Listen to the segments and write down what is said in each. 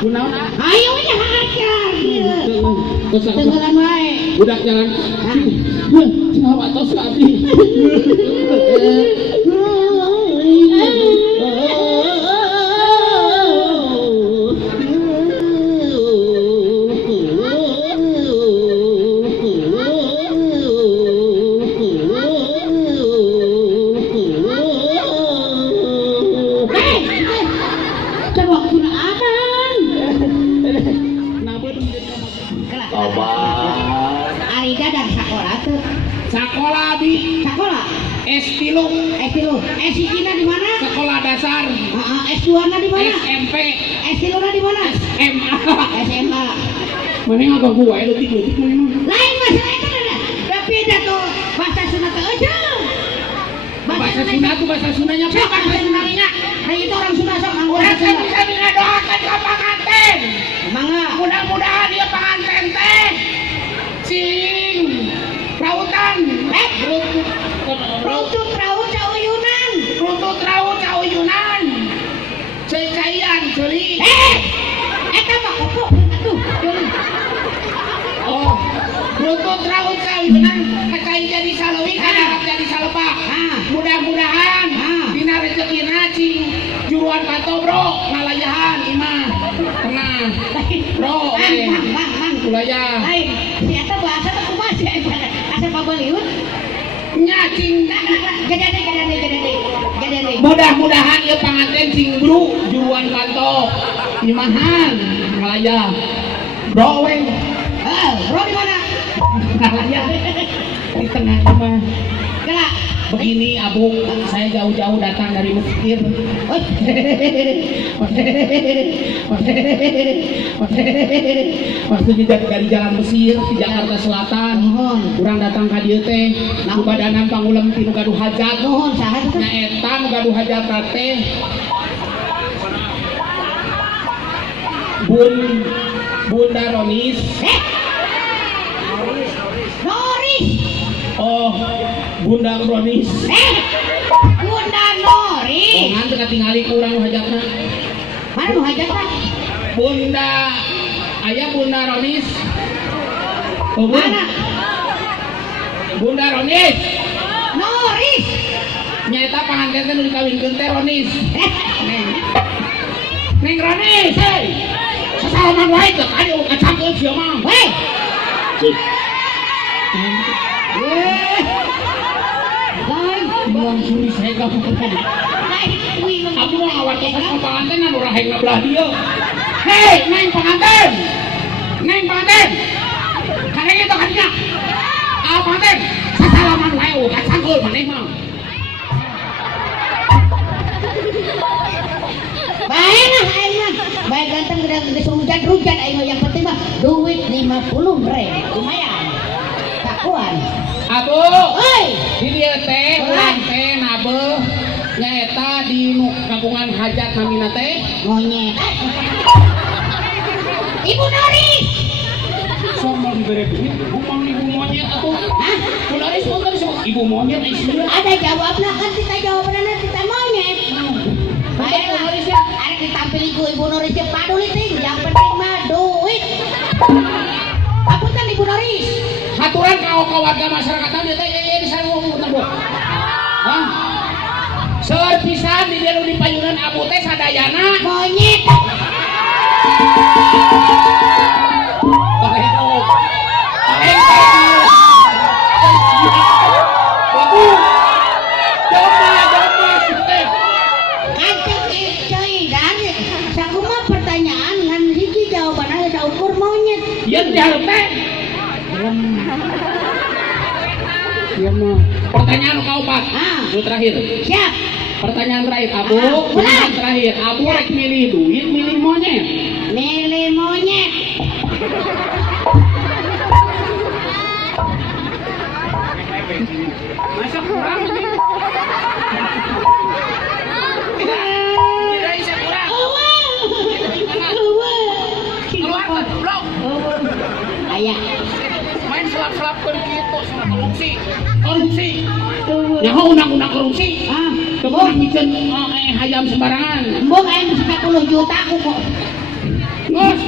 kunaon? Ayo nya hajar. Tenggelan wae. Budak jalan. Cenah tos ka abdi. Sekolah di S3 S1 di mana? sekolah dasar. S2 di mana? SMP. S3 di mana? SMA. SMA. Mana agak gua leutik Lain masalah itu ada. Tapi ada tuh bahasa Sunda teh aja. Bahasa Sunda tuh bahasa Sundanya apa? Bahasa Sundanya. Nah itu orang Sunda sok nganggo bahasa Saya Sunda. bisa mengadoakan ke pengantin. Mangga. Mudah-mudahan dia pengantin teh sing rautan. Rutut raut cauyunan. Rutut raut cauyunan. Cekaian ceuli. Eta mah kupu atuh. Oh, rutut raut cauyunan kacai jadi saleuwing kadarap jadi salebah. Mudah-mudahan dina rezekina cing juruan kanto bro ngalayahan imah. Tenang. Bro, Mang. kulayah. Lain. Si eta bahasa teh kumaha sih asa pabaliut. Nyacing Gadane. mudah-mudahan ya pengantin sing bro juruan kanto imahan ngelayah bro weng Bro di mana? ngelayah di tengah imah Gelak. begini abu saya jauh-jauh datang dari Mesir maksudnya dari jalan Mesir di Jakarta Selatan kurang datang ka dieu teh badanan pangulem ti nu gaduh hajat Saha teh? nyaeta nu gaduh hajat teh Bunda Ronis. Noris. Oh, Bunda Ronis. Bunda Noris. Oh, ngan teu katingali ku urang hajatna. Mana nu hajat tah? Bunda aya Bunda Ronis. Oh, Mana? Bunda Ronis. Noris. Nyaeta panganten teh nu dikawinkeun teh Ronis. Neng Ronis, hei. Sasalaman wae teh kali kacangkeun sia mah. Hei. Lain. Bang suri saya gak aku mau ngawartosan ke pengantin anu raheng belah dia. Hei, neng pengantin. Kadang itu kadinya. Pengantin, sasalaman wae kacangkeun maneh mah. Baik lah, baik ganteng geus hujan aing yang penting mah duit 50.000 lumayan. Takuan. Abu, Oi, di dieu teh urang teh nabeuh nyaeta di kagungan hajat namina teh monyet. Ibu Noris. sombong diberi duit, ngomong ibu monyet atuh. Hah? Bu Noris mau tadi sama ibu monyet isinya. Ada jawabnya kan kita jawabannya kita monyet. Baik lah, ada ditampilin ku Ibu Noris ya paduli ting, yang penting mah duit. Apunten Ibu Noris. Aturan kau warga masyarakat dia teh di sana ngomong tembok. Hah? Seueur pisan di dieu di payunan abu teh sadayana. Monyet. Pertanyaan ngan hiji jawabannya saukur monyet. Yang jawab teh. Iya mah. Pertanyaan kau Pak. Itu terakhir. Siap. Pertanyaan terakhir Abu. Pertanyaan terakhir Abu rek milih duit, milih monyet. Milih monyet. Masa kurang? Ayah main selap-selapkan gitu sama korupsi nyaho undang-undang korupsi kebun bikin hayam sembarangan mbok aing 10 juta aku kok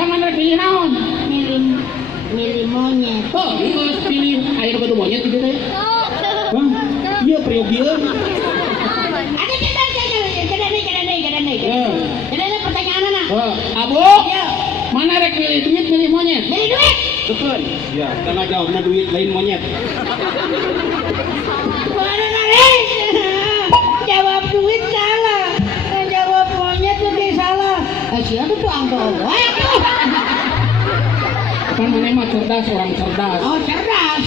Sama pilih naon? Milih monyet. Oh, geus pilih aya nu monyet gitu teh. Hah? Ieu priogieun. Ada Jadi pertanyaan anak. Abu. Ya. Mana rek pilih duit pilih monyet? Milih duit. Betul. Ya, karena jawabna duit lain monyet. Mana nari? Jawab duit salah. Jawab monyet juga salah. Siapa tuh angkot? Kan mana mah cerdas, orang cerdas. Oh cerdas.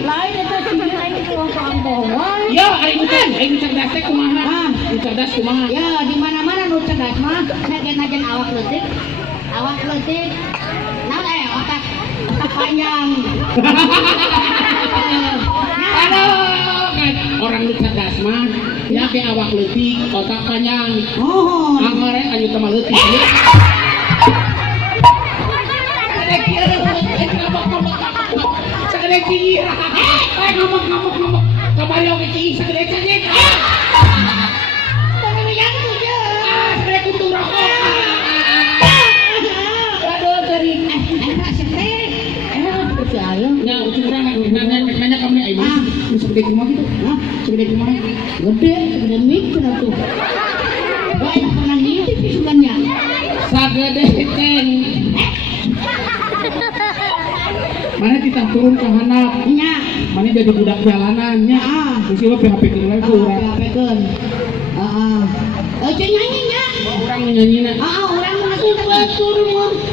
Lain itu sih lain itu angkot. Ya, ari nu cerdas teh kumaha? Nu cerdas kumaha? Ya di mana-mana nu cerdas mah. Nagen awak leutik. Nah, otak panjang. Aduh, kan orang nu cerdas mah ya ke awak leutik, otak panjang. Oh. Angare anu teh mah leutik. Sagede cingir. Ngomong. Kabari oge cingir sagede cingir. Tapi yang tu je. Sagede kuntung rokok. Aduh, dari enak setek. Percaya. Ya, urang nanya kami ai mah. Sagede kumaha gitu? Hah? Sagede kumaha? Gede mik tuh. Baik pernah ngintip pisulannya. Sagede teng. Mana kita turun ke handap? Nya. Mana jadi budak jalanannya? Mesti lo PHP ke lagi urang. PHP kan. Nyanyi nya. Orang nyanyi na. Orang masuk batur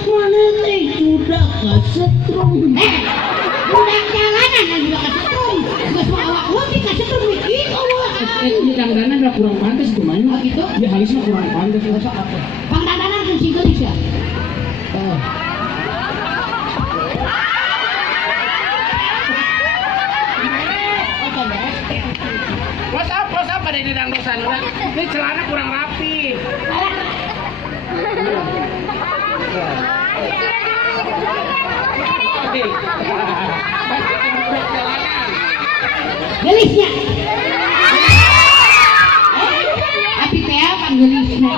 mana teh budak kasetrum. Budak jalanan yang budak kasetrum. Geus mah awak leutik kasetrum mikir awak. Ini dangdana udah kurang pantas kumaha. Gitu. Ya halisnya kurang pantas. Pangdandanan kan singkel ya. Plus apa deh di dangdutan? Ini celana kurang rapi. Gelisnya. Tapi teh apa gelisnya?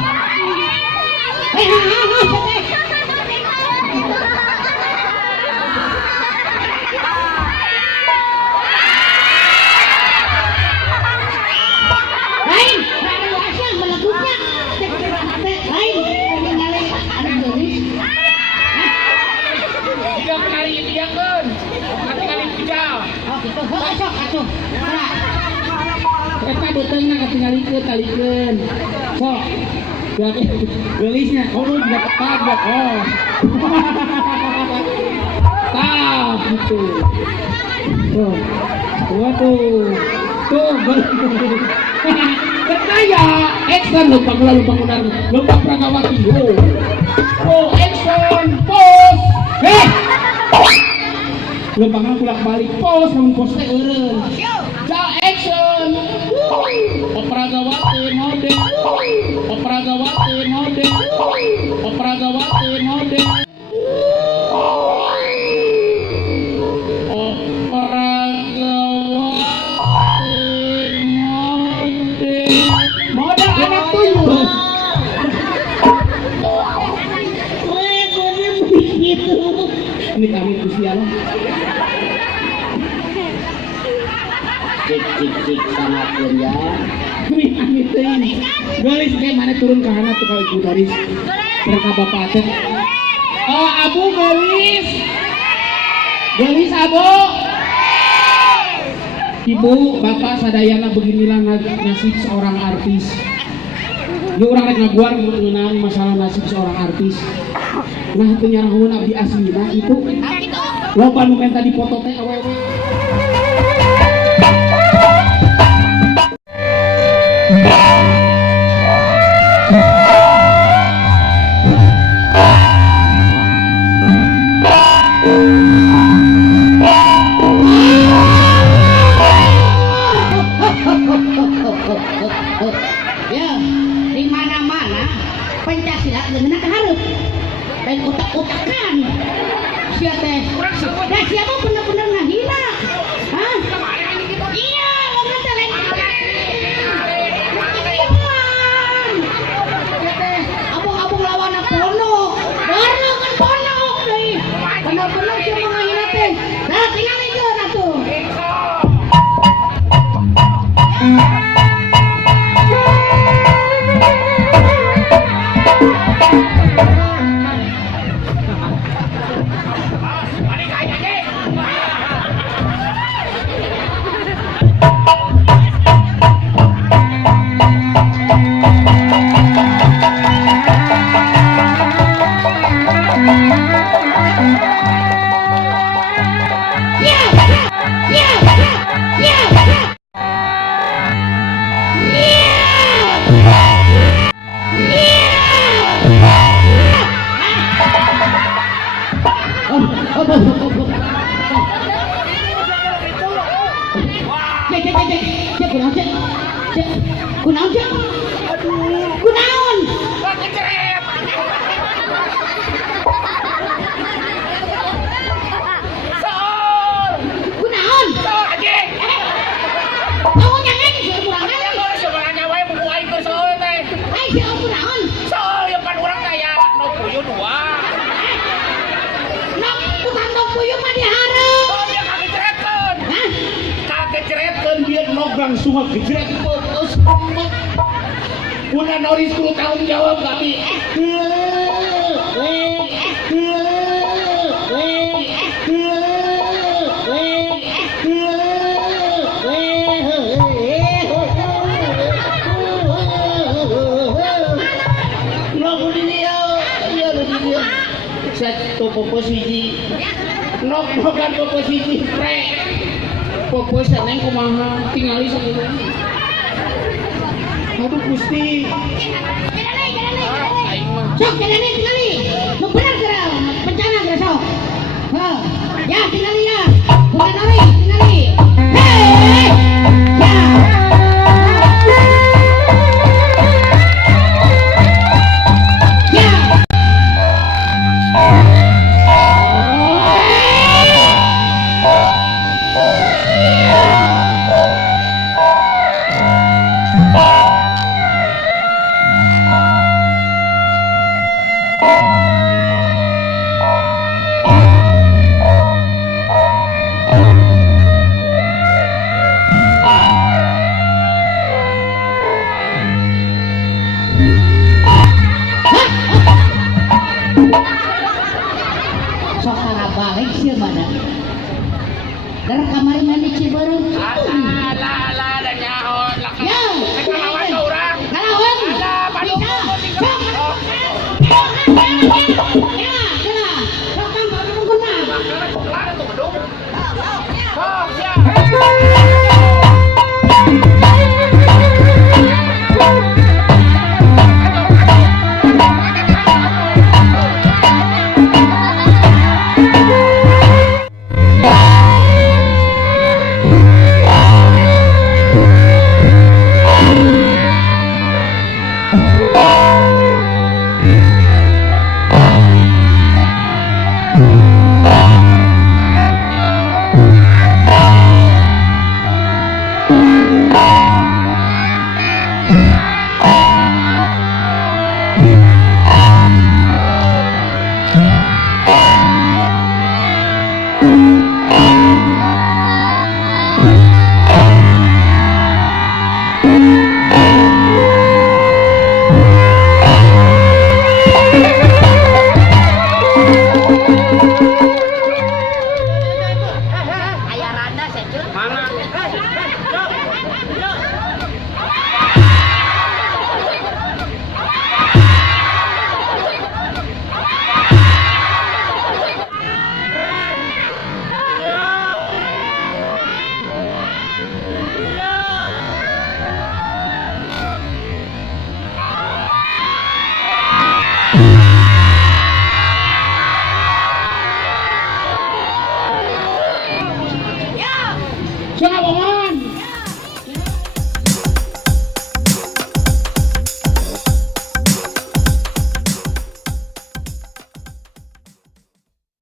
Lain, baru asal meleguknya. Lain, tinggalin ada gelis. Tiga kali dia kan. Kali pijal. Oh gitu, sok atuh. Eta beutengna katingalikeun. Sok. Jadi gelisnya, lu juga tepat ya. Tah, gitu. Tuh. Percaya, action lupa Pragawati. Action, pos. Lumpang kulak balik pos, namun pos teh eureun. Ja action. Pragawati mode. Mode anak tuyul. Ini kami usia lo. Cik sangat ya. Amit teuing. Gelis ge mana turun ke handap tuh kalau Ibu Doris. Mereka bapak teh. Oh, Abu gelis. Gelis Abu. Ibu, bapak sadayana beginilah nasib seorang artis. Dia orang rek ngaguar mengenai masalah nasib seorang artis. Nah, itu nyarahun abdi aslina itu. Loba nu tadi foto teh awewe. Ya, di mana-mana Pancasila dengan harus dan utak-utakan. Siapa teh? Dah siapa benar-benar ngahina? Hah? Iya, lo kata lain. Abang-abang lawan pono. Baru kan pono. langsung gejrek fokus omet. Udah Noris 10 tahun jawab kami. Satu posisi bukan posisi pre posisi neng kumaha tinggali semua aduh Gusti sok tinggali mau benar gerak bencana gerak sok ya tinggali ya bukan nori tinggali hei ya sok arah balik sih mana dari kamar mandi Cibareng alah